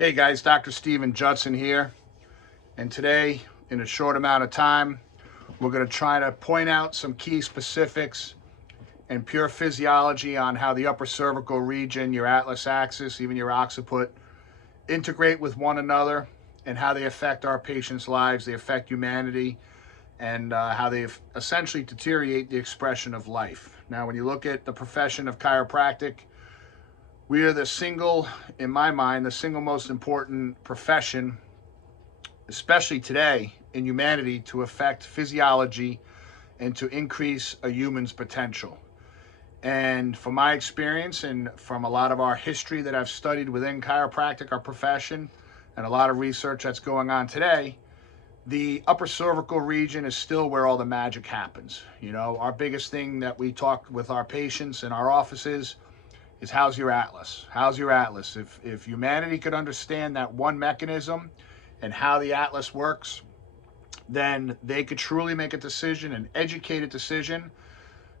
Hey guys, Dr. Steven Judson here, and today, in a short amount of time, we're going to try to point out some key specifics and pure physiology on how the upper cervical region, your atlas axis, even your occiput, integrate with one another and how they affect our patients' lives, they affect humanity, and how they essentially deteriorate the expression of life. Now, when you look at the profession of chiropractic, we are in my mind, the single most important profession, especially today in humanity, to affect physiology and to increase a human's potential. And from my experience and from a lot of our history that I've studied within chiropractic, our profession, and a lot of research that's going on today, the upper cervical region is still where all the magic happens. You know, our biggest thing that we talk with our patients in our offices is how's your atlas? How's your atlas? If humanity could understand that one mechanism and how the atlas works, then they could truly make a decision, an educated decision,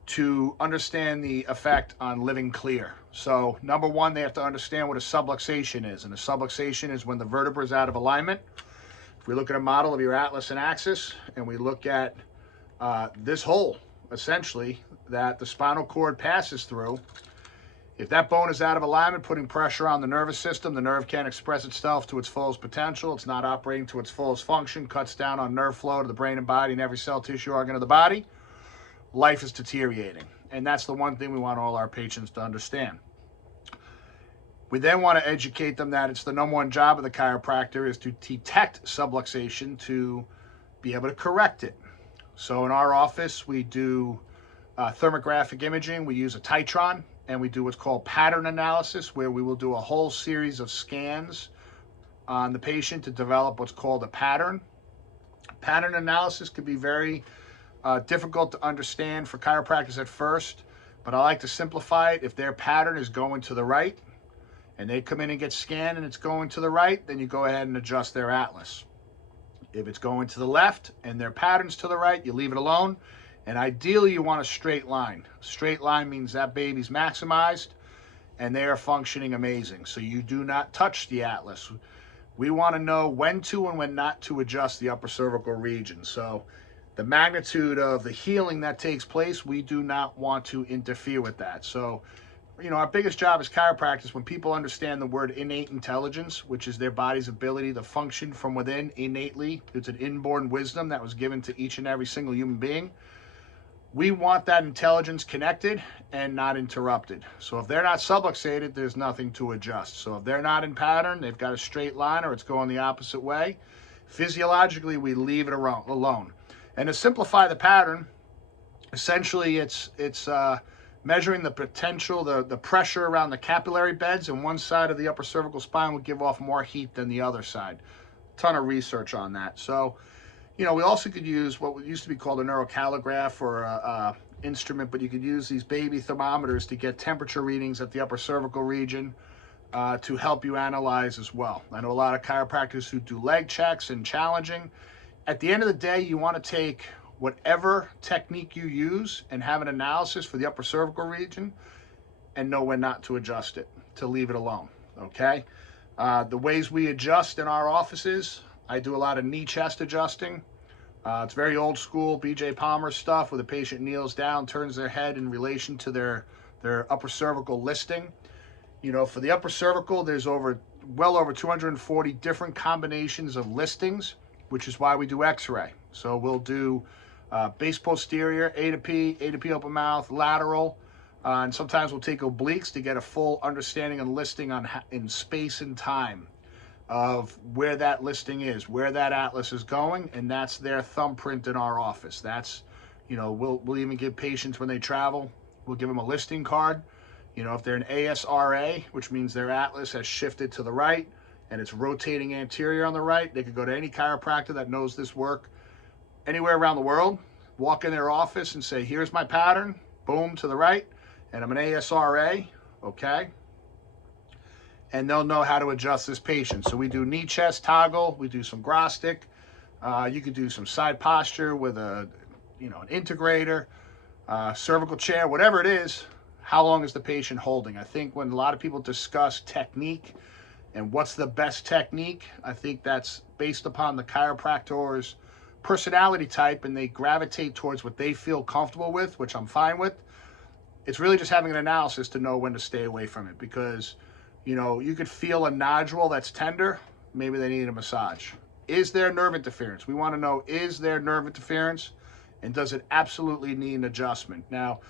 to understand the effect on living clear. So, number one, they have to understand what a subluxation is. And a subluxation is when the vertebra is out of alignment. If we look at a model of your atlas and axis, and we look at this hole, essentially, that the spinal cord passes through, if that bone is out of alignment, putting pressure on the nervous system, the nerve can't express itself to its fullest potential. It's not operating to its fullest function, cuts down on nerve flow to the brain and body and every cell, tissue, organ of the body. Life is deteriorating. And that's the one thing we want all our patients to understand. We then want to educate them that it's the number one job of the chiropractor is to detect subluxation to be able to correct it. So in our office, we do thermographic imaging. We use a Titron, and we do what's called pattern analysis, where we will do a whole series of scans on the patient to develop what's called a pattern. Pattern analysis could be very difficult to understand for chiropractors at first, but I like to simplify it. If their pattern is going to the right and they come in and get scanned and it's going to the right, then you go ahead and adjust their atlas. If it's going to the left and their pattern's to the right, you leave it alone. And ideally, you want a straight line. Straight line means that baby's maximized and they are functioning amazing. So you do not touch the atlas. We want to know when to and when not to adjust the upper cervical region. So the magnitude of the healing that takes place, we do not want to interfere with that. So, you know, our biggest job as chiropractors, when people understand the word innate intelligence, which is their body's ability to function from within innately, it's an inborn wisdom that was given to each and every single human being. We want that intelligence connected and not interrupted. So if they're not subluxated, there's nothing to adjust. So if they're not in pattern, they've got a straight line or it's going the opposite way, physiologically, we leave it alone. And to simplify the pattern, essentially it's measuring the potential, the pressure around the capillary beds, and one side of the upper cervical spine would give off more heat than the other side. Ton of research on that. So, you know, we also could use what used to be called a neurocalligraph or a instrument, but you could use these baby thermometers to get temperature readings at the upper cervical region to help you analyze as well. I know a lot of chiropractors who do leg checks and challenging. At the end of the day, you want to take whatever technique you use and have an analysis for the upper cervical region and know when not to adjust it, to leave it alone, okay? The ways we adjust in our offices, I do a lot of knee chest adjusting. It's very old school BJ Palmer stuff where the patient kneels down, turns their head in relation to their upper cervical listing. You know, for the upper cervical, there's well over 240 different combinations of listings, which is why we do x-ray. So we'll do base posterior, A to P open mouth, lateral, and sometimes we'll take obliques to get a full understanding and listing in space and time of where that listing is, where that atlas is going, and that's their thumbprint in our office. That's, you know, we'll even give patients when they travel, we'll give them a listing card. You know, if they're an ASRA, which means their atlas has shifted to the right and it's rotating anterior on the right, they could go to any chiropractor that knows this work anywhere around the world, walk in their office and say, here's my pattern, boom, to the right, and I'm an ASRA, okay? And they'll know how to adjust this patient. So we do knee chest toggle, we do some Grostic, you could do some side posture with an integrator, cervical chair, whatever it is. How long is the patient holding? I think when a lot of people discuss technique and what's the best technique. I think that's based upon the chiropractor's personality type, and they gravitate towards what they feel comfortable with, which I'm fine with. It's really just having an analysis to know when to stay away from it, because, you know, you could feel a nodule that's tender. Maybe they need a massage. Is there nerve interference? We want to know, is there nerve interference, and does it absolutely need an adjustment? Now,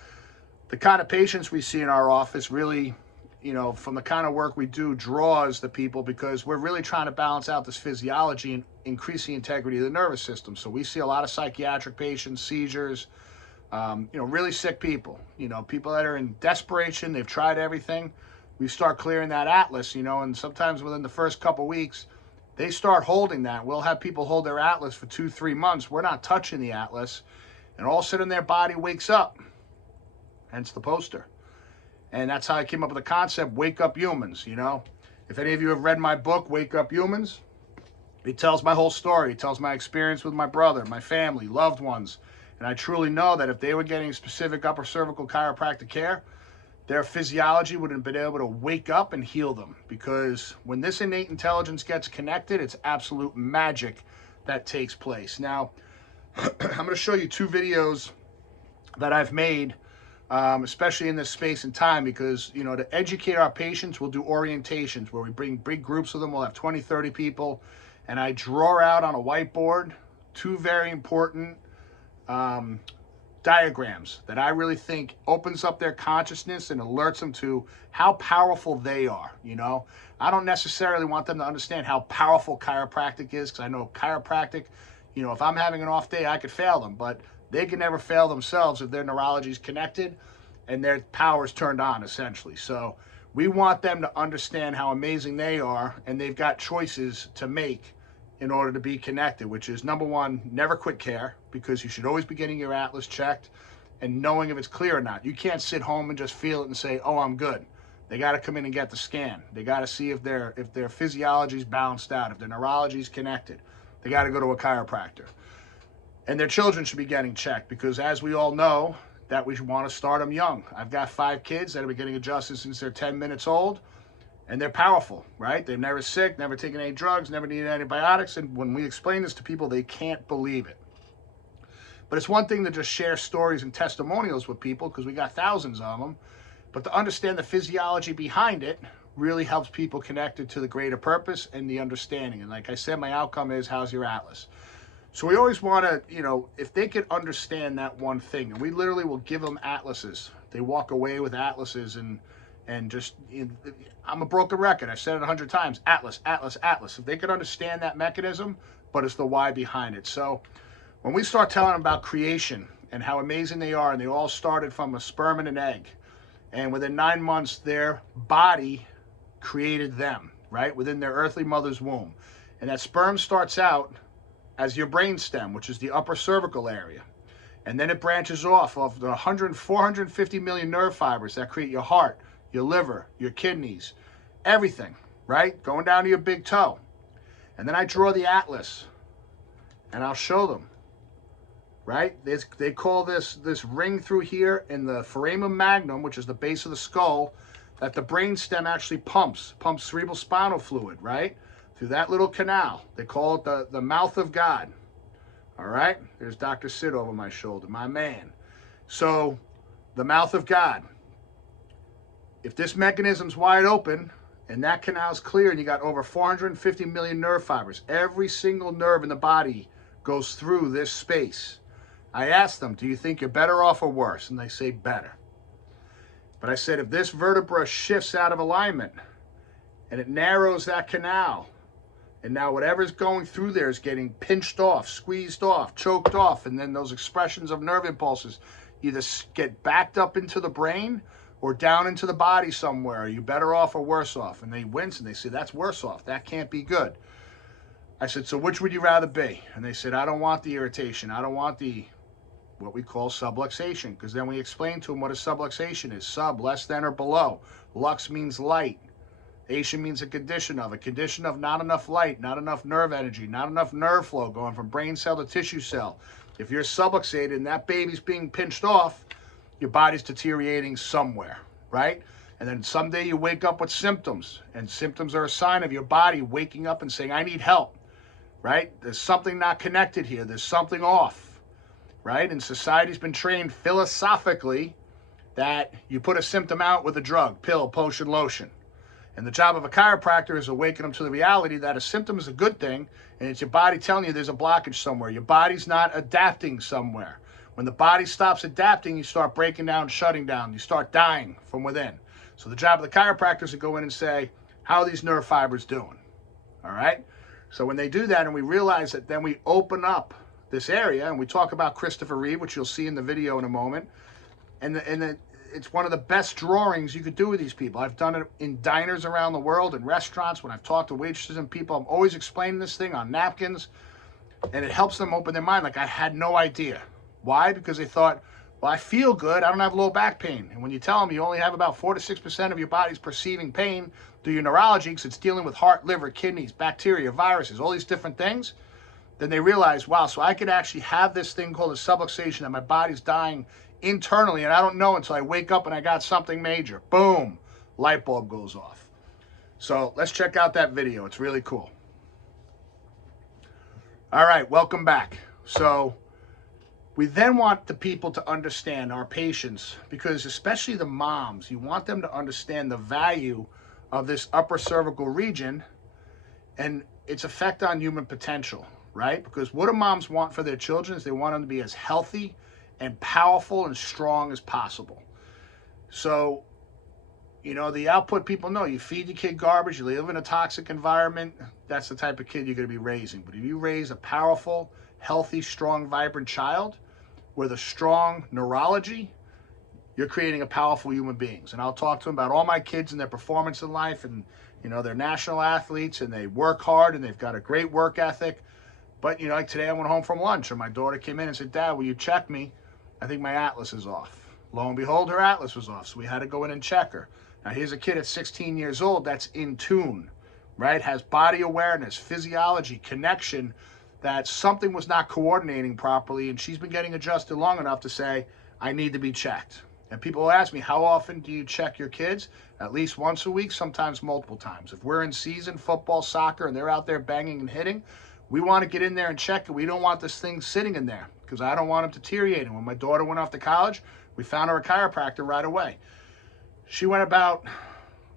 the kind of patients we see in our office really, you know, from the kind of work we do, draws the people, because we're really trying to balance out this physiology and increase the integrity of the nervous system. So we see a lot of psychiatric patients, seizures, you know, really sick people, you know, people that are in desperation. They've tried everything. We start clearing that atlas, you know, and sometimes within the first couple weeks, they start holding that. We'll have people hold their atlas for 2-3 months. We're not touching the atlas, and all of a sudden their body wakes up. Hence the poster. And that's how I came up with the concept, Wake Up Humans, you know. If any of you have read my book, Wake Up Humans, it tells my whole story. It tells my experience with my brother, my family, loved ones. And I truly know that if they were getting specific upper cervical chiropractic care, their physiology would have been able to wake up and heal them. Because when this innate intelligence gets connected, it's absolute magic that takes place. Now, I'm going to show you 2 videos that I've made, especially in this space and time, because, you know, to educate our patients, we'll do orientations where we bring big groups of them. We'll have 20, 30 people, and I draw out on a whiteboard 2 very important diagrams that I really think opens up their consciousness and alerts them to how powerful they are. You know, I don't necessarily want them to understand how powerful chiropractic is, because I know chiropractic, you know, if I'm having an off day, I could fail them, but they can never fail themselves if their neurology is connected and their power is turned on, essentially. So we want them to understand how amazing they are, and they've got choices to make in order to be connected, which is, number 1, never quit care, because you should always be getting your atlas checked and knowing if it's clear or not. You can't sit home and just feel it and say, oh, I'm good. They got to come in and get the scan. They got to see if their physiology is balanced out, if their neurology is connected. They got to go to a chiropractor. And their children should be getting checked, because as we all know, that we want to start them young. I've got 5 kids that have been getting adjusted since they're 10 minutes old. And they're powerful, right? They're never sick, never taken any drugs, never needed antibiotics. And when we explain this to people, they can't believe it. But it's one thing to just share stories and testimonials with people, because we got thousands of them. But to understand the physiology behind it really helps people connected to the greater purpose and the understanding. And like I said, my outcome is, how's your atlas? So we always want to, you know, if they could understand that one thing, and we literally will give them atlases. They walk away with atlases, and just, I'm a broken record. I've said it 100 times. Atlas, Atlas, Atlas. If they could understand that mechanism, but it's the why behind it. So when we start telling them about creation and how amazing they are, and they all started from a sperm and an egg, and within 9 months, their body created them, right? Within their earthly mother's womb. And that sperm starts out as your brainstem, which is the upper cervical area. And then it branches off of the 450 million nerve fibers that create your heart, your liver, your kidneys, everything, right? Going down to your big toe. And then I draw the atlas, and I'll show them, right? They call this ring through here in the foramen magnum, which is the base of the skull, that the brainstem actually pumps cerebral spinal fluid, right? Through that little canal. They call it the mouth of God. All right? There's Dr. Sid over my shoulder, my man. So, the mouth of God. If this mechanism's wide open and that canal's clear, and you got over 450 million nerve fibers, every single nerve in the body goes through this space. I asked them, do you think you're better off or worse? And they say better. But I said, if this vertebra shifts out of alignment and it narrows that canal, and now whatever's going through there is getting pinched off, squeezed off, choked off, and then those expressions of nerve impulses either get backed up into the brain or down into the body somewhere. Are you better off or worse off? And they wince and they say, that's worse off. That can't be good. I said, so which would you rather be? And they said, I don't want the irritation. I don't want the, what we call subluxation, because then we explain to them what a subluxation is. Sub, less than or below. Lux means light. Ation means a condition of not enough light, not enough nerve energy, not enough nerve flow going from brain cell to tissue cell. If you're subluxated and that baby's being pinched off, your body's deteriorating somewhere, right? And then someday you wake up with symptoms, and symptoms are a sign of your body waking up and saying, I need help, right? There's something not connected here. There's something off, right? And society's been trained philosophically that you put a symptom out with a drug, pill, potion, lotion. And the job of a chiropractor is to awaken them to the reality that a symptom is a good thing, and it's your body telling you there's a blockage somewhere. Your body's not adapting somewhere. When the body stops adapting, you start breaking down, shutting down. You start dying from within. So the job of the chiropractor is to go in and say, how are these nerve fibers doing? All right? So when they do that and we realize that, then we open up this area, and we talk about Christopher Reeve, which you'll see in the video in a moment, and it's one of the best drawings you could do with these people. I've done it in diners around the world, in restaurants, when I've talked to waitresses and people. I'm always explaining this thing on napkins, and it helps them open their mind. Like, I had no idea. Why? Because they thought, well, I feel good, I don't have low back pain. And when you tell them you only have about 4 to 6% of your body's perceiving pain through your neurology, because it's dealing with heart, liver, kidneys, bacteria, viruses, all these different things, then they realize, wow, so I could actually have this thing called a subluxation, that my body's dying internally, and I don't know until I wake up and I got something major. Boom, light bulb goes off. So let's check out that video. It's really cool. All right, welcome back. So we then want the people to understand, our patients, because especially the moms, you want them to understand the value of this upper cervical region and its effect on human potential, right? Because what do moms want for their children is they want them to be as healthy and powerful and strong as possible. So, you know, the output people know, you feed your kid garbage, you live in a toxic environment, that's the type of kid you're going to be raising. But if you raise a powerful, healthy, strong, vibrant child with a strong neurology, you're creating a powerful human beings. And I'll talk to them about all my kids and their performance in life, and, you know, they're national athletes and they work hard and they've got a great work ethic. But, you know, like today I went home from lunch and my daughter came in and said, Dad, will you check me? I think my atlas is off. Lo and behold, her atlas was off, so we had to go in and check her. Now, here's a kid at 16 years old that's in tune, right? Has body awareness, physiology, connection, that something was not coordinating properly, and she's been getting adjusted long enough to say, I need to be checked. And people ask me, how often do you check your kids? At least once a week, sometimes multiple times. If we're in season, football, soccer, and they're out there banging and hitting, we want to get in there and check it. We don't want this thing sitting in there, because I don't want them deteriorating. When my daughter went off to college, we found her a chiropractor right away. She went about,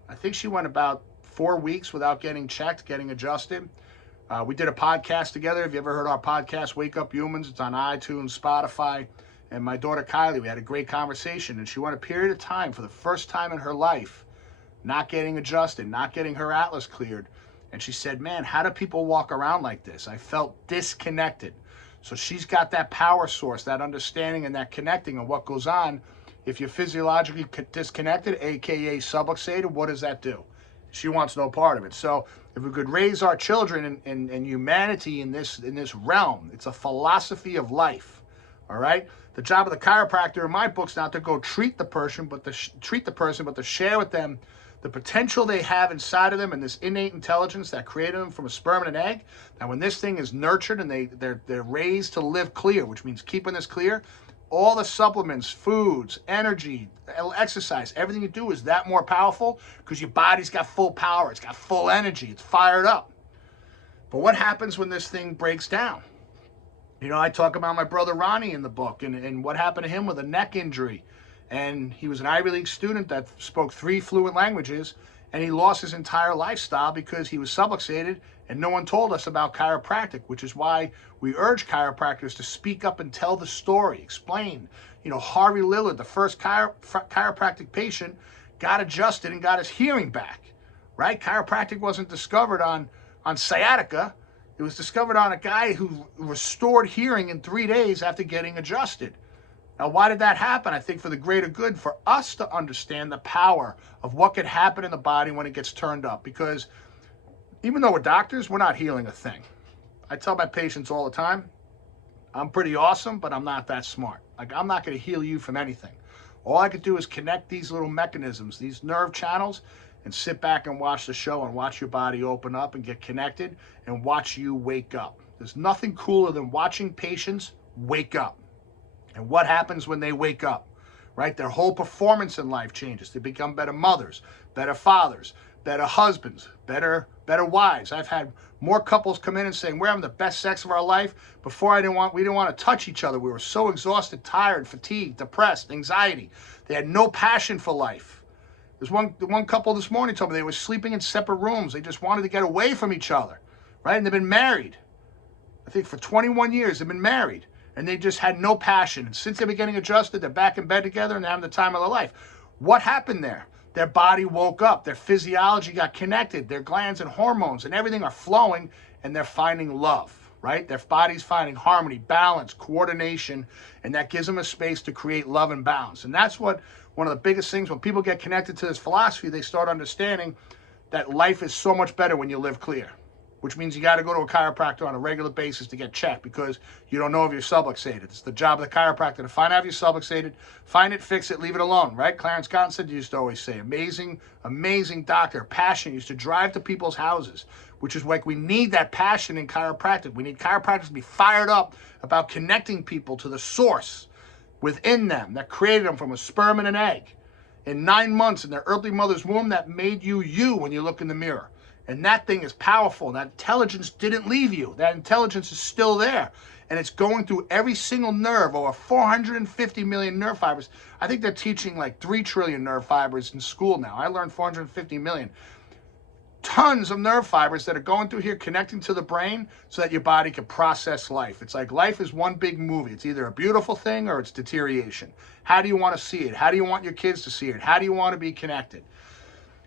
I think she went about 4 weeks without getting checked, getting adjusted. We did a podcast together. Have you ever heard our podcast, Wake Up Humans? It's on iTunes, Spotify. And my daughter Kylie, we had a great conversation, and she went a period of time, for the first time in her life, not getting adjusted, not getting her atlas cleared. And she said, man, how do people walk around like this? I felt disconnected. So she's got that power source, that understanding and that connecting of what goes on. If you're physiologically disconnected, aka subluxated, what does that do? She wants no part of it. So if we could raise our children in humanity in this realm, it's a philosophy of life. All right? The job of the chiropractor in my book's not to go treat the person, but to share with them the potential they have inside of them and this innate intelligence that created them from a sperm and an egg. Now, when this thing is nurtured and they're raised to live clear, which means keeping this clear, all the supplements, foods, energy, exercise, everything you do is that more powerful, because your body's got full power, it's got full energy, it's fired up. But what happens when this thing breaks down? You know, I talk about my brother Ronnie in the book and what happened to him with a neck injury. And he was an Ivy League student that spoke 3 fluent languages, and he lost his entire lifestyle because he was subluxated, and no one told us about chiropractic, which is why we urge chiropractors to speak up and tell the story, explain. You know, Harvey Lillard, the first chiropractic patient, got adjusted and got his hearing back, right? Chiropractic wasn't discovered on sciatica. It was discovered on a guy who restored hearing in 3 days after getting adjusted. Now, why did that happen? I think for the greater good, for us to understand the power of what could happen in the body when it gets turned up. Because even though we're doctors, we're not healing a thing. I tell my patients all the time, I'm pretty awesome, but I'm not that smart. Like, I'm not going to heal you from anything. All I could do is connect these little mechanisms, these nerve channels, and sit back and watch the show and watch your body open up and get connected and watch you wake up. There's nothing cooler than watching patients wake up. And what happens when they wake up? right? Their whole performance in life changes. They become better mothers, better fathers, better husbands, better wives. I've had more couples come in and saying, we're having the best sex of our life. Before we didn't want to touch each other. We were so exhausted, tired, fatigued, depressed, anxiety. They had no passion for life. There's one couple this morning told me they were sleeping in separate rooms. They just wanted to get away from each other, right? And they've been married. I think for 21 years they've been married. And they just had no passion. And since they've been getting adjusted, they're back in bed together and they're having the time of their life. What happened there? Their body woke up. Their physiology got connected. Their glands and hormones and everything are flowing, and they're finding love, right? Their body's finding harmony, balance, coordination, and that gives them a space to create love and balance. And that's what one of the biggest things, when people get connected to this philosophy, they start understanding that life is so much better when you live clear, which means you got to go to a chiropractor on a regular basis to get checked because you don't know if you're subluxated. It's the job of the chiropractor to find out if you're subluxated, find it, fix it, leave it alone, right? Clarence Cotton used to always say, amazing doctor, passion, used to drive to people's houses, which is like we need that passion in chiropractic. We need chiropractors to be fired up about connecting people to the source within them that created them from a sperm and an egg. In 9 months in their earthly mother's womb, that made you when you look in the mirror. And that thing is powerful. That intelligence didn't leave you. That intelligence is still there. And it's going through every single nerve, over 450 million nerve fibers. I think they're teaching like 3 trillion nerve fibers in school now. I learned 450 million. Tons of nerve fibers that are going through here, connecting to the brain so that your body can process life. It's like life is one big movie. It's either a beautiful thing or it's deterioration. How do you want to see it? How do you want your kids to see it? How do you want to be connected?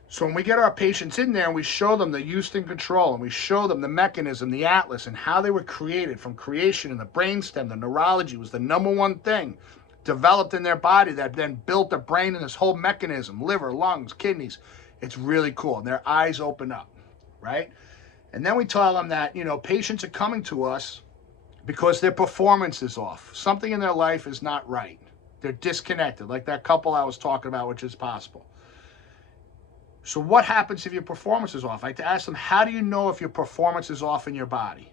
So when we get our patients in there and we show them the Houston control and we show them the mechanism, the atlas, and how they were created from creation in the brainstem, the neurology was the #1 thing developed in their body that then built the brain and this whole mechanism, liver, lungs, kidneys. It's really cool. And their eyes open up, right? And then we tell them that, patients are coming to us because their performance is off. Something in their life is not right. They're disconnected, like that couple I was talking about, which is possible. So what happens if your performance is off? I like to ask them, how do you know if your performance is off in your body?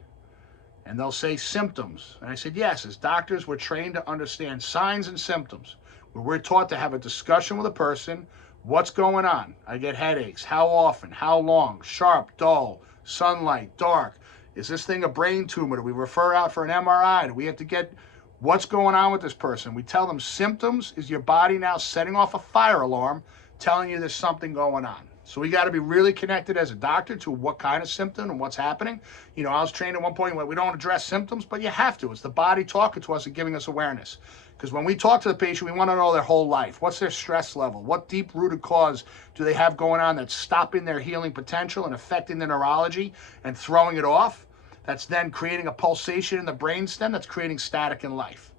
And they'll say symptoms. And I said, yes, as doctors, we're trained to understand signs and symptoms. We're taught to have a discussion with a person. What's going on? I get headaches. How often? How long? Sharp, dull, sunlight, dark. Is this thing a brain tumor? Do we refer out for an MRI? Do we have to get what's going on with this person? We tell them symptoms is your body now setting off a fire alarm telling you there's something going on. So we got to be really connected as a doctor to what kind of symptom and what's happening. I was trained at one point where we don't address symptoms, but you have to. It's the body talking to us and giving us awareness. Because when we talk to the patient, we want to know their whole life. What's their stress level? What deep-rooted cause do they have going on that's stopping their healing potential and affecting their neurology and throwing it off? That's then creating a pulsation in the brainstem that's creating static in life.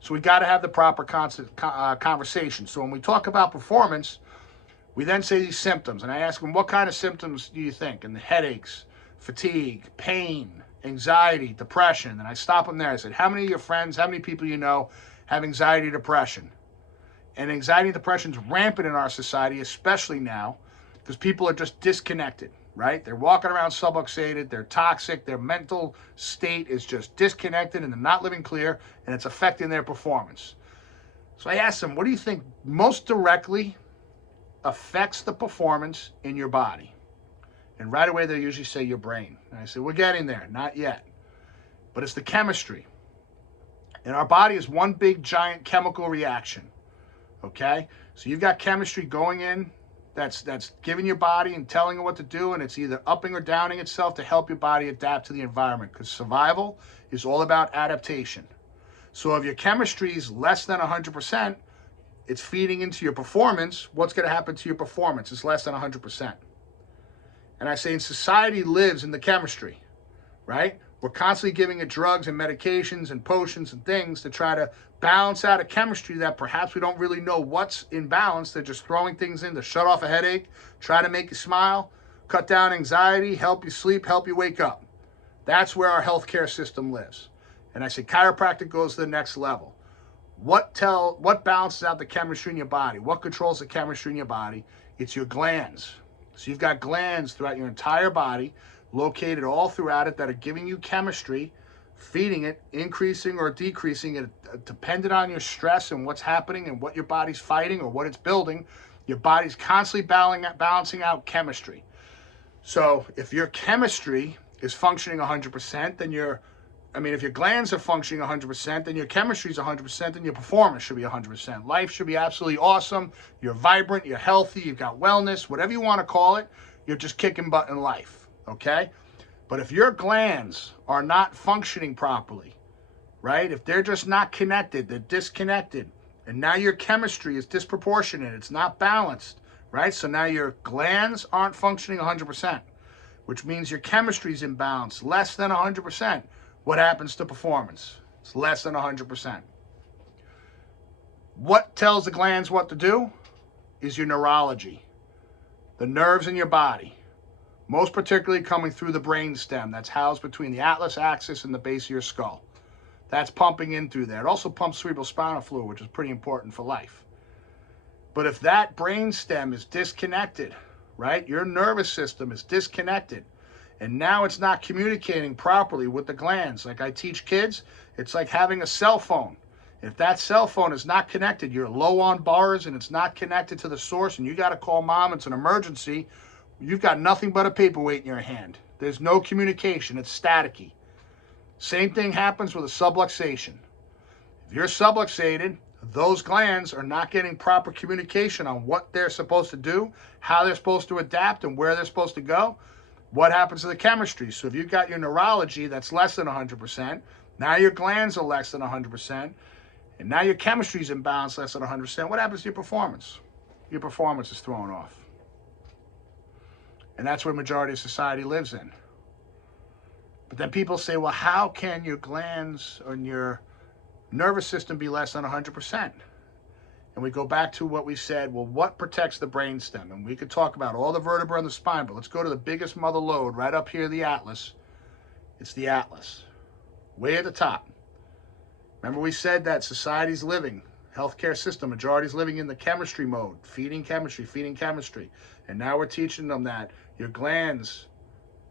So we got to have the proper conversation. So when we talk about performance, we then say these symptoms. And I ask them, what kind of symptoms do you think? And the headaches, fatigue, pain, anxiety, depression. And I stop them there. I said, how many of your friends, how many people you know have anxiety, depression? And anxiety and depression is rampant in our society, especially now, because people are just disconnected, right? They're walking around subluxated, they're toxic, their mental state is just disconnected and they're not living clear, and it's affecting their performance. So I asked them, what do you think most directly affects the performance in your body? And right away they usually say your brain. And I said, we're getting there, not yet. But it's the chemistry. And our body is one big giant chemical reaction. Okay? So you've got chemistry going in that's giving your body and telling it what to do, and it's either upping or downing itself to help your body adapt to the environment, because survival is all about adaptation. So if your chemistry is less than 100%, it's feeding into your performance. What's going to happen to your performance? It's less than 100%. And I say, in society lives in the chemistry, right? We're constantly giving it drugs and medications and potions and things to try to balance out a chemistry that perhaps we don't really know what's in balance. They're just throwing things in to shut off a headache, try to make you smile, cut down anxiety, help you sleep, help you wake up. That's where our healthcare system lives. And I say chiropractic goes to the next level. What balances out the chemistry in your body? What controls the chemistry in your body? It's your glands. So you've got glands throughout your entire body, located all throughout it, that are giving you chemistry feeding it, increasing or decreasing it, dependent on your stress and what's happening and what your body's fighting or what it's building. Your body's constantly balancing out chemistry. So if your chemistry is functioning 100%, then if your glands are functioning 100%, then your chemistry is 100%, then your performance should be 100%. Life should be absolutely awesome. You're vibrant, you're healthy, you've got wellness, whatever you want to call it, you're just kicking butt in life, okay? But if your glands are not functioning properly, right? If they're just not connected, they're disconnected, and now your chemistry is disproportionate, it's not balanced, right? So now your glands aren't functioning 100%, which means your chemistry is imbalanced, less than 100%. What happens to performance? It's less than 100%. What tells the glands what to do is your neurology, the nerves in your body, most particularly coming through the brain stem that's housed between the atlas axis and the base of your skull. That's pumping in through there. It also pumps cerebrospinal fluid, which is pretty important for life. But if that brain stem is disconnected, right, your nervous system is disconnected, and now it's not communicating properly with the glands. Like I teach kids, it's like having a cell phone. If that cell phone is not connected, you're low on bars and it's not connected to the source and you got to call mom, it's an emergency, you've got nothing but a paperweight in your hand. There's no communication, it's staticky. Same thing happens with a subluxation. If you're subluxated, those glands are not getting proper communication on what they're supposed to do, how they're supposed to adapt, and where they're supposed to go. What happens to the chemistry? So if you've got your neurology that's less than 100%, now your glands are less than 100%, and now your chemistry is imbalanced less than 100%, what happens to your performance? Your performance is thrown off. And that's where majority of society lives in. But then people say, well, how can your glands and your nervous system be less than 100%? And we go back to what we said, well, what protects the brainstem? And we could talk about all the vertebrae in the spine, but let's go to the biggest mother lode right up here, the atlas. It's the atlas, way at the top. Remember we said that society's living, healthcare system, majority's living in the chemistry mode, feeding chemistry, feeding chemistry. And now we're teaching them that your glands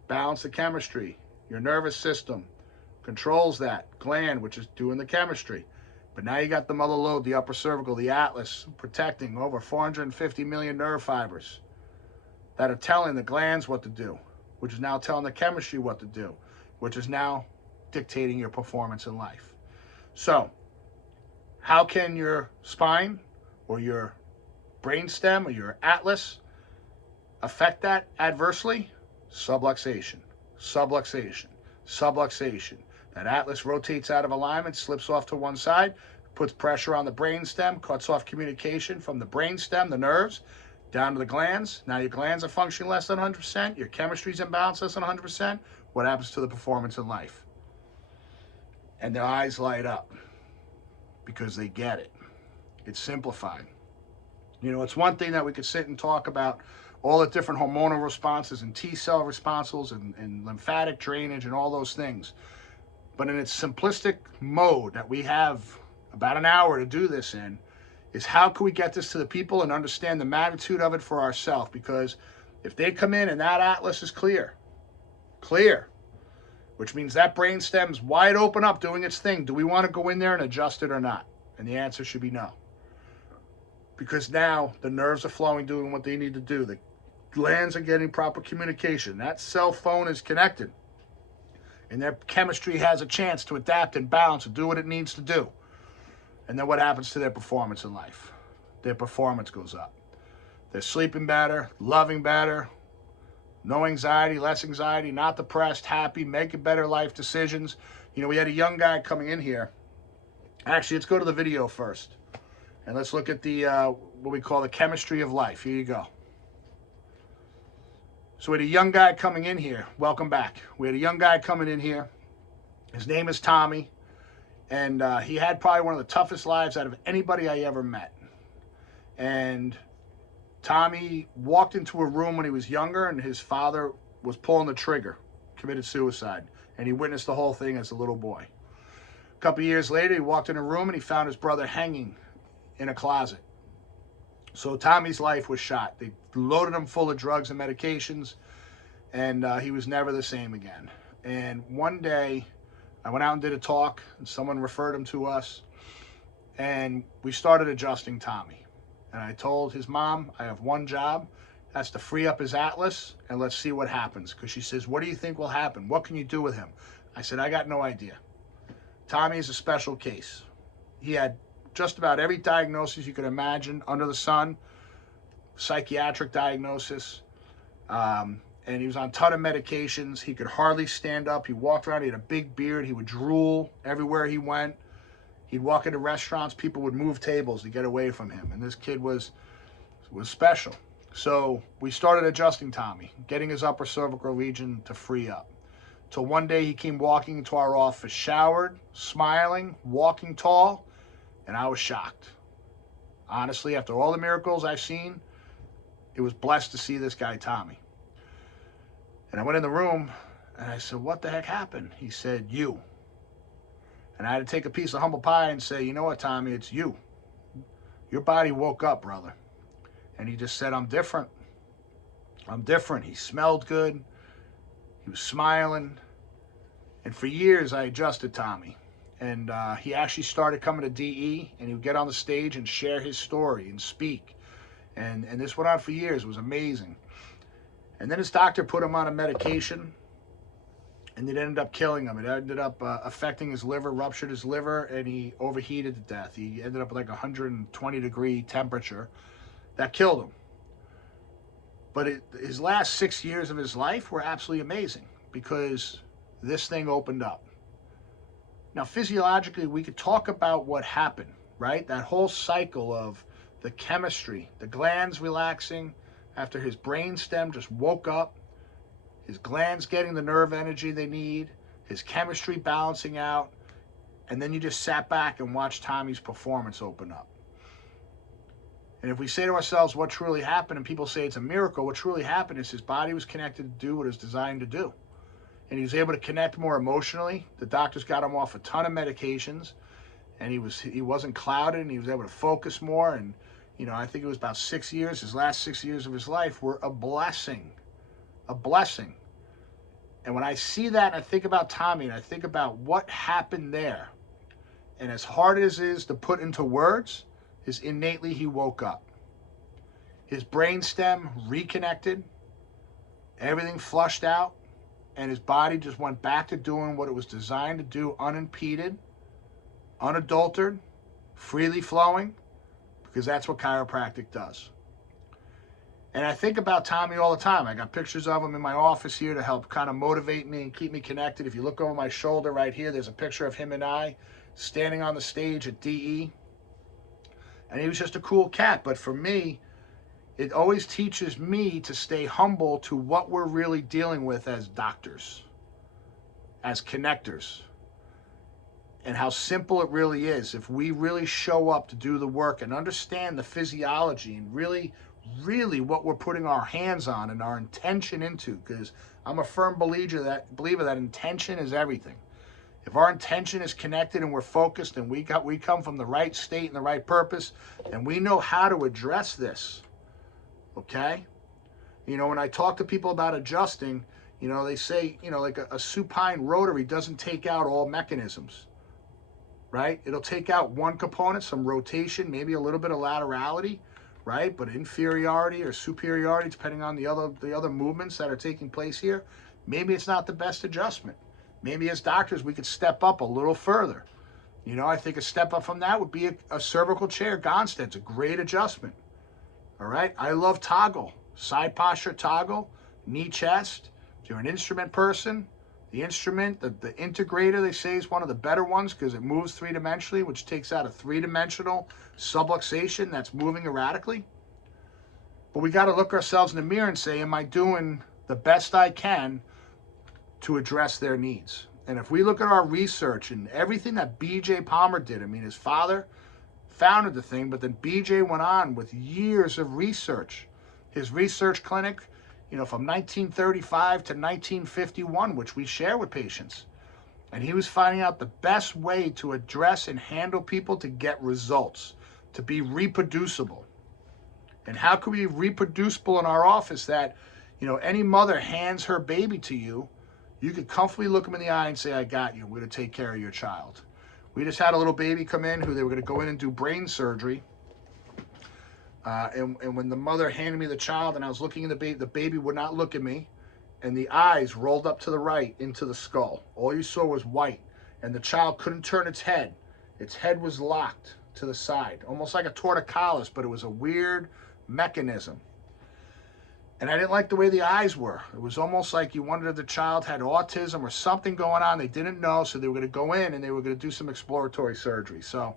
balance the chemistry. Your nervous system controls that gland, which is doing the chemistry. But now you got the mother lode, the upper cervical, the atlas, protecting over 450 million nerve fibers that are telling the glands what to do, which is now telling the chemistry what to do, which is now dictating your performance in life. So, how can your spine or your brainstem or your atlas affect that adversely? Subluxation, subluxation, subluxation. That atlas rotates out of alignment, slips off to one side, puts pressure on the brainstem, cuts off communication from the brainstem, the nerves, down to the glands. Now your glands are functioning less than 100%, your chemistry's imbalanced less than 100%. What happens to the performance in life? And their eyes light up because they get it. It's simplified. You know, it's one thing that we could sit and talk about all the different hormonal responses and T-cell responses and lymphatic drainage and all those things. But in its simplistic mode that we have about an hour to do this in, is how can we get this to the people and understand the magnitude of it for ourselves? Because if they come in and that atlas is clear, which means that brain stem's wide open up doing its thing, do we want to go in there and adjust it or not? And the answer should be no. Because now the nerves are flowing, doing what they need to do. The glands are getting proper communication. That cell phone is connected. And their chemistry has a chance to adapt and balance and do what it needs to do. And then what happens to their performance in life? Their performance goes up. They're sleeping better, loving better, no anxiety, less anxiety, not depressed, happy, making better life decisions. You know, we had a young guy coming in here. Actually, let's go to the video first. And let's look at the what we call the chemistry of life. Here you go. So we had a young guy coming in here. Welcome back. We had a young guy coming in here. His name is Tommy. And he had probably one of the toughest lives out of anybody I ever met. And Tommy walked into a room when he was younger and his father was pulling the trigger, committed suicide. And he witnessed the whole thing as a little boy. A couple years later, he walked in a room and he found his brother hanging in a closet. So Tommy's life was shot. They loaded him full of drugs and medications, and he was never the same again. And one day, I went out and did a talk, and someone referred him to us, and we started adjusting Tommy. And I told his mom, I have one job, that's to free up his atlas, and let's see what happens. Because she says, what do you think will happen? What can you do with him? I said, I got no idea. Tommy is a special case. He had just about every diagnosis you could imagine under the sun, psychiatric diagnosis, and he was on a ton of medications. He could hardly stand up. He walked around, he had a big beard, he would drool everywhere he went. He'd walk into restaurants, people would move tables to get away from him, and this kid was special. So we started adjusting Tommy, getting his upper cervical region to free up. Till one day he came walking into our office, showered, smiling, walking tall, and I was shocked. Honestly, after all the miracles I've seen, it was blessed to see this guy, Tommy. And I went in the room, and I said, what the heck happened? He said, you. And I had to take a piece of humble pie and say, you know what, Tommy, it's you. Your body woke up, brother. And he just said, I'm different. I'm different. He smelled good. He was smiling. And for years, I adjusted Tommy. And he actually started coming to DE, and he would get on the stage and share his story and speak. And this went on for years. It was amazing. And then his doctor put him on a medication, and it ended up killing him. It ended up affecting his liver, ruptured his liver, and he overheated to death. He ended up with like 120-degree temperature. That killed him. But his last 6 years of his life were absolutely amazing because this thing opened up. Now, physiologically, we could talk about what happened, right? That whole cycle of the chemistry, the glands relaxing after his brain stem just woke up, his glands getting the nerve energy they need, his chemistry balancing out, and then you just sat back and watched Tommy's performance open up. And if we say to ourselves what truly happened, and people say it's a miracle, what truly happened is his body was connected to do what it was designed to do. And he was able to connect more emotionally. The doctors got him off a ton of medications, and he wasn't clouded, and he was able to focus more. And I think it was about 6 years. His last 6 years of his life were a blessing, a blessing. And when I see that, and I think about Tommy, and I think about what happened there, and as hard as it is to put into words, is innately he woke up. His brainstem reconnected, everything flushed out, and his body just went back to doing what it was designed to do, unimpeded, unadulterated, freely flowing, because that's what chiropractic does. And I think about Tommy all the time. I got pictures of him in my office here to help kind of motivate me and keep me connected. If you look over my shoulder right here, there's a picture of him and I standing on the stage at DE. And he was just a cool cat. But for me, it always teaches me to stay humble to what we're really dealing with as doctors, as connectors, and how simple it really is if we really show up to do the work and understand the physiology and really what we're putting our hands on and our intention into, because I'm a firm believer that intention is everything. If our intention is connected and we're focused and we come from the right state and the right purpose, and we know how to address this, okay? When I talk to people about adjusting, they say, like a supine rotary doesn't take out all mechanisms, right? It'll take out one component, some rotation, maybe a little bit of laterality, right? But inferiority or superiority, depending on the other movements that are taking place here, maybe it's not the best adjustment. Maybe as doctors, we could step up a little further. I think a step up from that would be a cervical chair. Gonstad's a great adjustment. All right. I love toggle, side posture toggle, knee chest. If you're an instrument person, the instrument, the integrator, they say, is one of the better ones because it moves three-dimensionally, which takes out a three-dimensional subluxation that's moving erratically. But we got to look ourselves in the mirror and say, am I doing the best I can to address their needs? And if we look at our research and everything that B.J. Palmer did, his father founded the thing, but then B.J. went on with years of research. His research clinic, from 1935 to 1951, which we share with patients. And he was finding out the best way to address and handle people to get results, to be reproducible. And how can we be reproducible in our office that, any mother hands her baby to you, you could comfortably look them in the eye and say, I got you. We're going to take care of your child. We just had a little baby come in who they were going to go in and do brain surgery. And when the mother handed me the child and I was looking at the baby would not look at me. And the eyes rolled up to the right into the skull. All you saw was white. And the child couldn't turn its head. Its head was locked to the side, almost like a torticollis, but it was a weird mechanism. And I didn't like the way the eyes were. It was almost like you wondered if the child had autism or something going on. They didn't know, so they were going to go in and they were going to do some exploratory surgery. So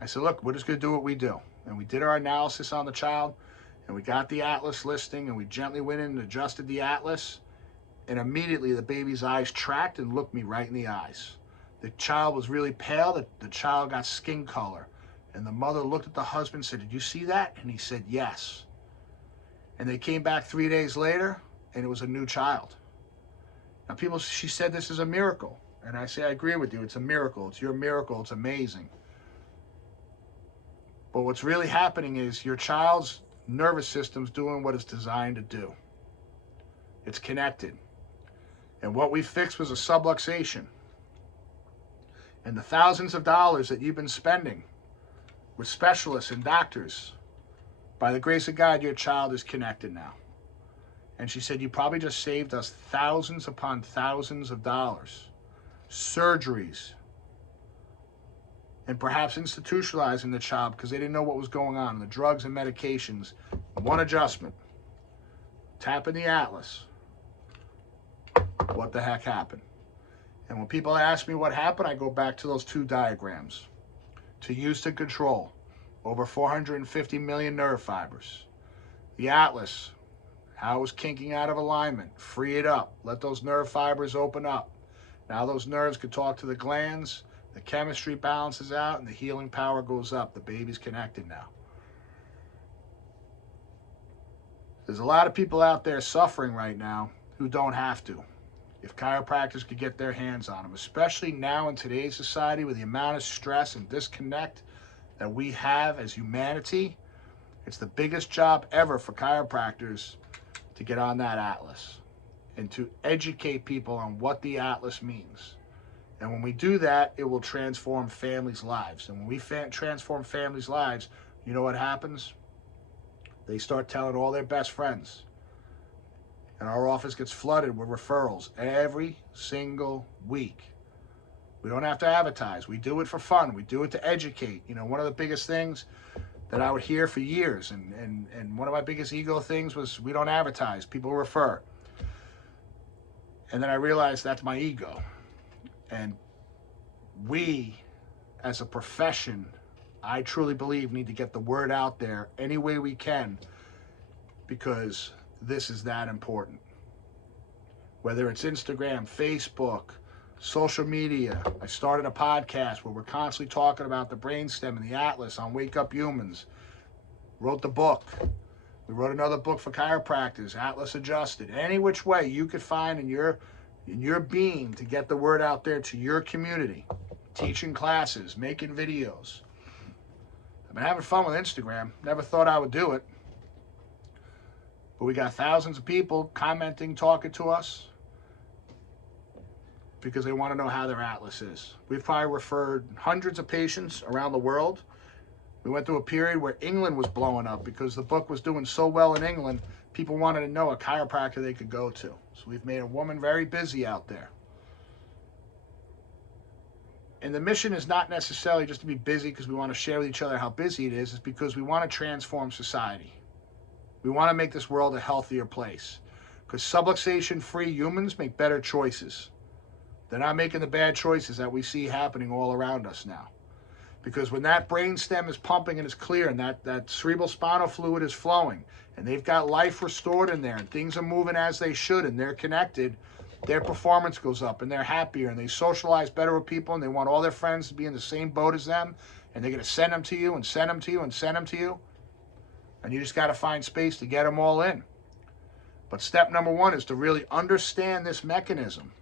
I said, look, we're just going to do what we do. And we did our analysis on the child, and we got the Atlas listing, and we gently went in and adjusted the Atlas, and immediately the baby's eyes tracked and looked me right in the eyes. The child was really pale. The child got skin color. And the mother looked at the husband and said, did you see that? And he said, yes. And they came back 3 days later, and it was a new child. Now she said this is a miracle. And I say, I agree with you. It's a miracle. It's your miracle. It's amazing. But what's really happening is your child's nervous system's doing what it's designed to do. It's connected. And what we fixed was a subluxation. And the thousands of dollars that you've been spending with specialists and doctors, by the grace of God, your child is connected now. And she said, you probably just saved us thousands upon thousands of dollars. Surgeries. And perhaps institutionalizing the child because they didn't know what was going on. The drugs and medications. One adjustment. Tap in the Atlas. What the heck happened? And when people ask me what happened, I go back to those two diagrams. To use to control. Over 450 million nerve fibers. The Atlas. How it was kinking out of alignment. Free it up. Let those nerve fibers open up. Now those nerves could talk to the glands. The chemistry balances out and the healing power goes up. The baby's connected now. There's a lot of people out there suffering right now who don't have to. If chiropractors could get their hands on them, especially now in today's society with the amount of stress and disconnect that we have as humanity, it's the biggest job ever for chiropractors to get on that Atlas and to educate people on what the Atlas means. And when we do that, it will transform families' lives. And when we transform families' lives, you know what happens? They start telling all their best friends. And our office gets flooded with referrals every single week. We don't have to advertise. We do it for fun. We do it to educate. You know, one of the biggest things that I would hear for years, and one of my biggest ego things was we don't advertise. People refer. And then I realized that's my ego. And we, as a profession, I truly believe need to get the word out there any way we can because this is that important. Whether it's Instagram, Facebook, social media. I started a podcast where we're constantly talking about the brainstem and the Atlas on Wake Up Humans. Wrote the book. We wrote another book for chiropractors, Atlas Adjusted. Any which way you could find in your being to get the word out there to your community. Teaching classes, making videos. I've been having fun with Instagram. Never thought I would do it. But we got thousands of people commenting, talking to us because they want to know how their Atlas is. We've probably referred hundreds of patients around the world. We went through a period where England was blowing up because the book was doing so well in England. People wanted to know a chiropractor they could go to. So we've made a woman very busy out there. And the mission is not necessarily just to be busy because we want to share with each other how busy it is. It's because we want to transform society. We want to make this world a healthier place. Because subluxation-free humans make better choices. They're not making the bad choices that we see happening all around us now. Because when that brain stem is pumping and is clear and that cerebral spinal fluid is flowing and they've got life restored in there and things are moving as they should and they're connected, their performance goes up and they're happier and they socialize better with people and they want all their friends to be in the same boat as them and they're going to send them to you and send them to you and send them to you. And you just got to find space to get them all in. But step number one is to really understand this mechanism.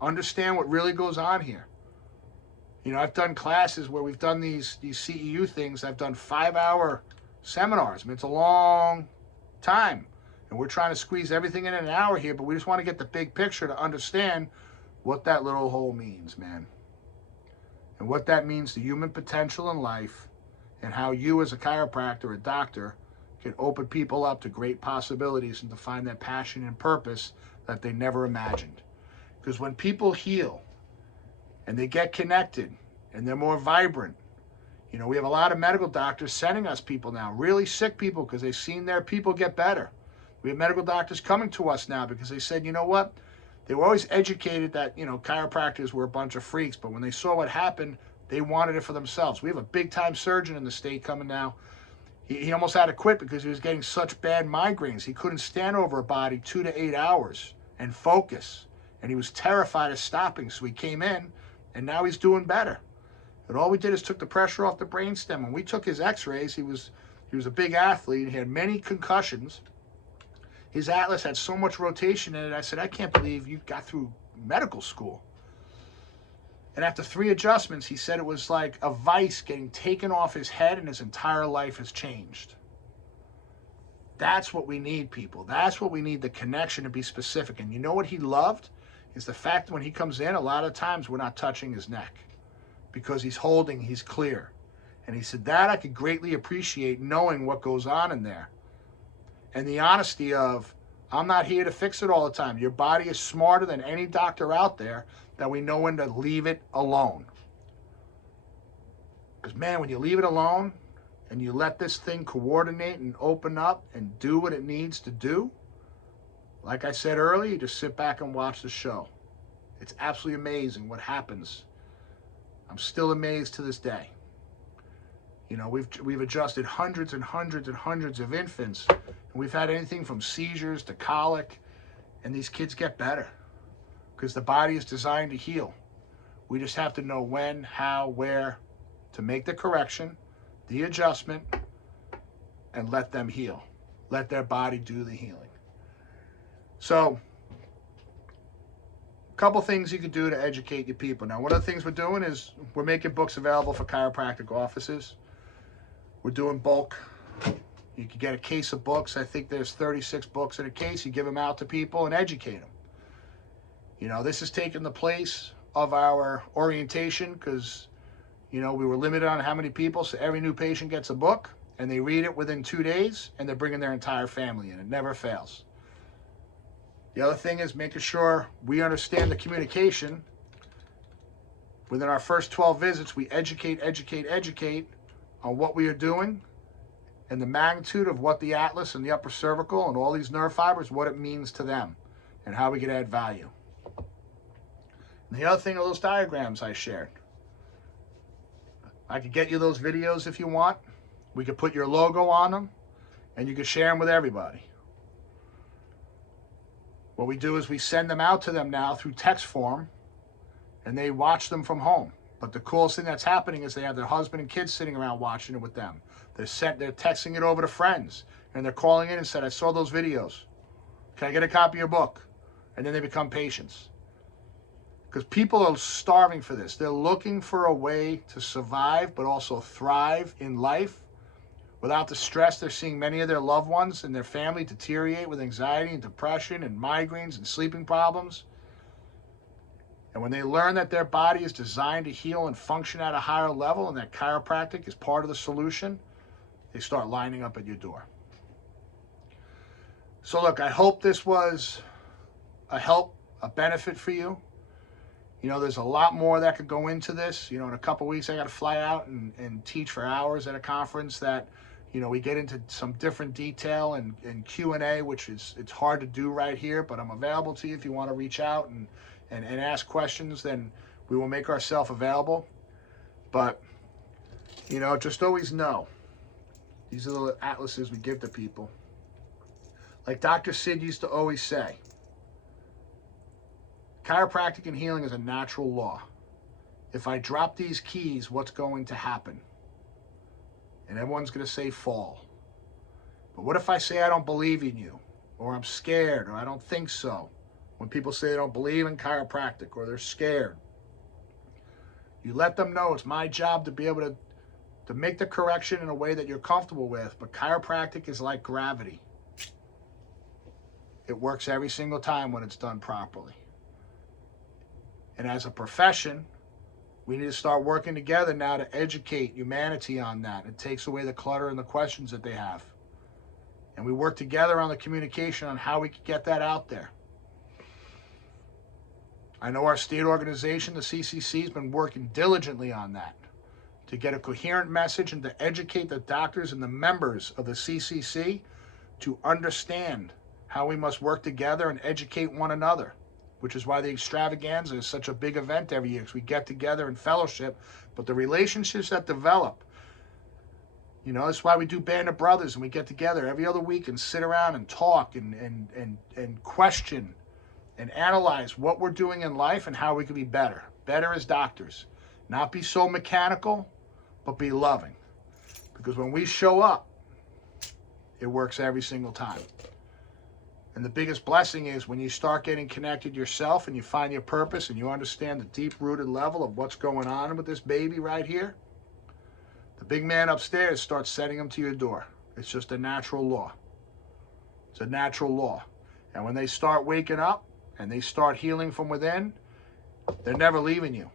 Understand what really goes on here. You know, I've done classes where we've done these CEU things. I've done 5-hour seminars. I mean, it's a long time. And we're trying to squeeze everything in an hour here, but we just want to get the big picture to understand what that little hole means, man. And what that means to human potential in life, and how you as a chiropractor, a doctor, can open people up to great possibilities and to find that passion and purpose that they never imagined. Because when people heal and they get connected and they're more vibrant, you know, we have a lot of medical doctors sending us people now, really sick people, because they've seen their people get better. We have medical doctors coming to us now because they said, you know what? They were always educated that, you know, chiropractors were a bunch of freaks, but when they saw what happened, they wanted it for themselves. We have a big-time surgeon in the state coming now. He almost had to quit because he was getting such bad migraines. He couldn't stand over a body 2 to 8 hours and focus. And he was terrified of stopping, so he came in, and now he's doing better. And all we did is took the pressure off the brainstem. When we took his x-rays, he was a big athlete. He had many concussions. His atlas had so much rotation in it. I said, I can't believe you got through medical school. And after 3 adjustments, he said it was like a vice getting taken off his head, and his entire life has changed. That's what we need, people. That's what we need, the connection, to be specific. And you know what he loved? Is the fact that when he comes in, a lot of times we're not touching his neck, because he's holding, he's clear. And he said, that I could greatly appreciate, knowing what goes on in there. And the honesty of, I'm not here to fix it all the time. Your body is smarter than any doctor out there, that we know when to leave it alone. Because, man, when you leave it alone and you let this thing coordinate and open up and do what it needs to do, like I said earlier, you just sit back and watch the show. It's absolutely amazing what happens. I'm still amazed to this day. You know, we've adjusted hundreds and hundreds and hundreds of infants, and we've had anything from seizures to colic, and these kids get better because the body is designed to heal. We just have to know when, how, where to make the correction, the adjustment, and let them heal. Let their body do the healing. So, a couple things you could do to educate your people. Now, one of the things we're doing is we're making books available for chiropractic offices. We're doing bulk. You can get a case of books. I think there's 36 books in a case. You give them out to people and educate them. You know, this has taken the place of our orientation because, you know, we were limited on how many people. So every new patient gets a book and they read it within 2 days and they're bringing their entire family in. It never fails. The other thing is making sure we understand the communication. Within our first 12 visits, we educate on what we are doing and the magnitude of what the atlas and the upper cervical and all these nerve fibers, what it means to them and how we can add value. And the other thing are those diagrams I shared. I could get you those videos if you want. We could put your logo on them and you can share them with everybody. What we do is we send them out to them now through text form, and they watch them from home. But the coolest thing that's happening is they have their husband and kids sitting around watching it with them. They're texting it over to friends, and they're calling in and said, I saw those videos. Can I get a copy of your book? And then they become patients. Because people are starving for this. They're looking for a way to survive, but also thrive in life without the stress they're seeing many of their loved ones and their family deteriorate with anxiety and depression and migraines and sleeping problems. And when they learn that their body is designed to heal and function at a higher level and that chiropractic is part of the solution, they start lining up at your door. So look, I hope this was a help, a benefit for you. You know, there's a lot more that could go into this. You know, in a couple weeks, I got to fly out and teach for hours at a conference that, you know, we get into some different detail and Q&A, which it's hard to do right here, but I'm available to you if you want to reach out and ask questions, then we will make ourselves available. But, you know, just always know, these are the atlases we give to people. Like Dr. Sid used to always say, chiropractic and healing is a natural law. If I drop these keys, what's going to happen? And everyone's going to say fall. But what if I say I don't believe in you, or I'm scared, or I don't think so? When people say they don't believe in chiropractic or they're scared, you let them know it's my job to be able to make the correction in a way that you're comfortable with. But chiropractic is like gravity. It works every single time when it's done properly. And as a profession, we need to start working together now to educate humanity on that. It takes away the clutter and the questions that they have. And we work together on the communication on how we can get that out there. I know our state organization, the CCC, has been working diligently on that to get a coherent message and to educate the doctors and the members of the CCC to understand how we must work together and educate one another, which is why the extravaganza is such a big event every year, because we get together in fellowship. But the relationships that develop, that's why we do Band of Brothers, and we get together every other week and sit around and talk and question and analyze what we're doing in life and how we can be better. Better as doctors. Not be so mechanical, but be loving. Because when we show up, it works every single time. And the biggest blessing is when you start getting connected yourself and you find your purpose and you understand the deep-rooted level of what's going on with this baby right here, the big man upstairs starts sending them to your door. It's just a natural law. It's a natural law. And when they start waking up and they start healing from within, they're never leaving you.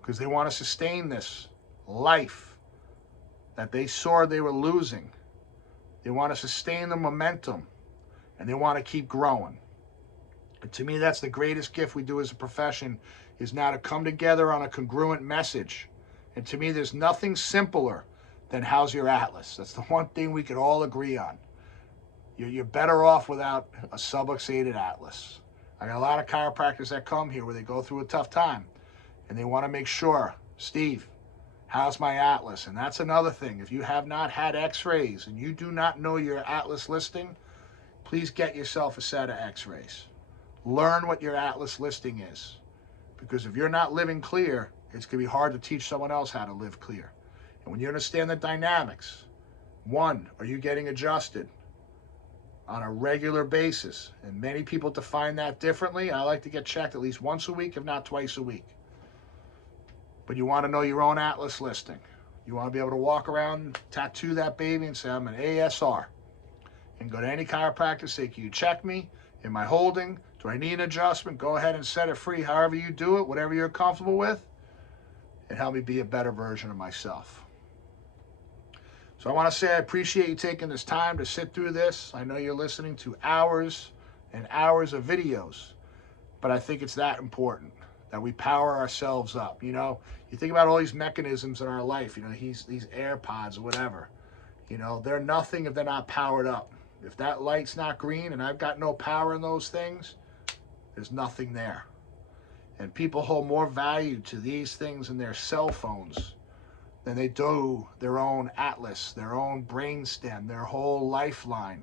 Because they want to sustain this life that they saw they were losing. They want to sustain the momentum. And they want to keep growing. And to me, that's the greatest gift we do as a profession, is now to come together on a congruent message. And to me, there's nothing simpler than how's your atlas. That's the one thing we could all agree on. You're better off without a subluxated atlas. I got a lot of chiropractors that come here where they go through a tough time and they want to make sure, Steve, how's my atlas? And that's another thing. If you have not had x-rays and you do not know your atlas listing, please get yourself a set of x-rays. Learn what your atlas listing is. Because if you're not living clear, it's going to be hard to teach someone else how to live clear. And when you understand the dynamics, one, are you getting adjusted on a regular basis? And many people define that differently. I like to get checked at least once a week, if not twice a week. But you want to know your own atlas listing. You want to be able to walk around, tattoo that baby and say, I'm an ASR. And go to any chiropractor, say, can you check me? Am I holding? Do I need an adjustment? Go ahead and set it free however you do it, whatever you're comfortable with, and help me be a better version of myself. So I want to say I appreciate you taking this time to sit through this. I know you're listening to hours and hours of videos, but I think it's that important that we power ourselves up. You think about all these mechanisms in our life, these AirPods or whatever, they're nothing if they're not powered up. If that light's not green and I've got no power in those things, there's nothing there. And people hold more value to these things in their cell phones than they do their own atlas, their own brainstem, their whole lifeline.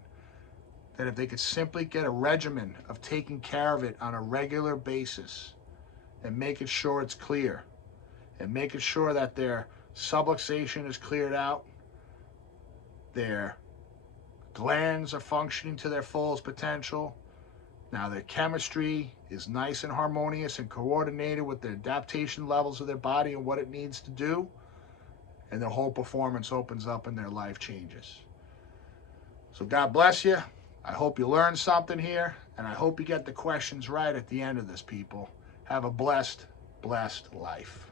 That if they could simply get a regimen of taking care of it on a regular basis and making sure it's clear and making sure that their subluxation is cleared out, their glands are functioning to their fullest potential. Now their chemistry is nice and harmonious and coordinated with the adaptation levels of their body and what it needs to do. And their whole performance opens up and their life changes. So God bless you. I hope you learned something here. And I hope you get the questions right at the end of this, people. Have a blessed, blessed life.